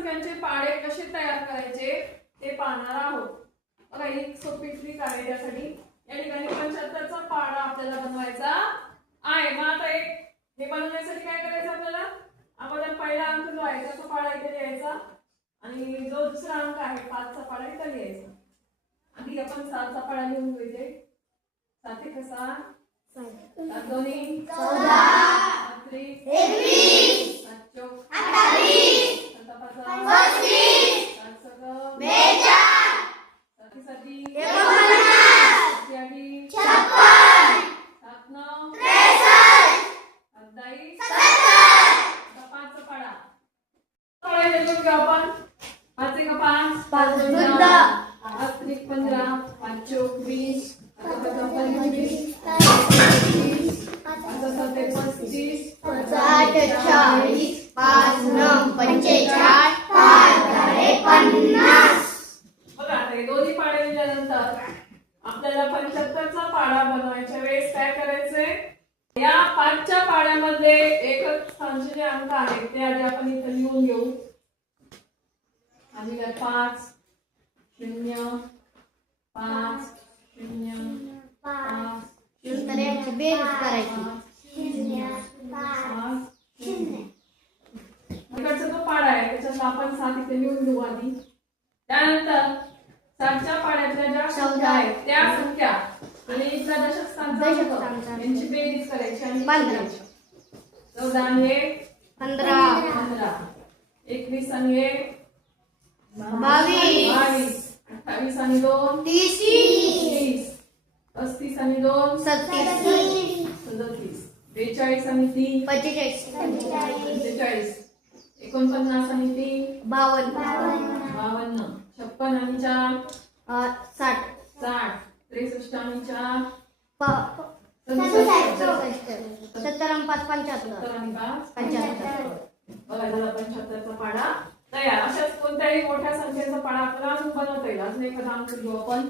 संख्यांचे पाढे कसे तयार करायचे ते पाहणार आहोत। बघा ही सोपी ट्रिक आहे त्यासाठी। या ठिकाणी 75 चा पाढा आपल्याला बनवायचा आहे। मग आता हे बनवण्यासाठी काय करायचं आपल्याला? आपण पहिला अंक जो आहे त्याचा पाढा इथे लिहायचा आणि जो दुसरा अंक आहे 5 चा पाढा इथे लिहायचा। आधी आपण 7 चा पाढा लिहून घेऊया। 7 × 7 7 दोन्ही 14 21 7 चौक 28 7 5 35 7 6 42 7 7 59 56 7 9 63 27 70 5 चा पाढा पाढा लिहून घेऊ आपण। 5 × 5 5 10 8 × 15 5 चौक 20 5 5 25 बघा हे दोन्ही पाढे लिहिल्यानंतर आपल्याला 75 चा पाढा बनवायच्या वेळेस काय करायचंय? या 5 च्या पाढ्यामध्ये एकक स्थानचे जे अंक आहेत ते आधी आपण इथे लिहून घेऊ। आधी 5 0 5 0 5 याची बेरीज करायची। इकडचा जो पाढा आहे त्याच्यात आपण 7 इथे लिहून घेऊ आधी। त्यानंतर 7 च्या पाढ्यातल्या ज्या संख्या आहेत त्या संख्या आणि इथला दशक स्थान यांची बेरीज करायची आणि 14 आणि 15 21 आणि 22 28 आणि 2 30 35 आणि 2 37 42 आणि 3 45 49 आणि 3 52 56 आणि 4 60 63 आणि 4 70 आणि 5 75 बघा झाला 75 चा पाढा तयार। अशाच कोणत्याही मोठ्या संख्येचा पाढा आपल्याला अजून बनवता येईल। अजून एखादा अंक घेऊ आपण।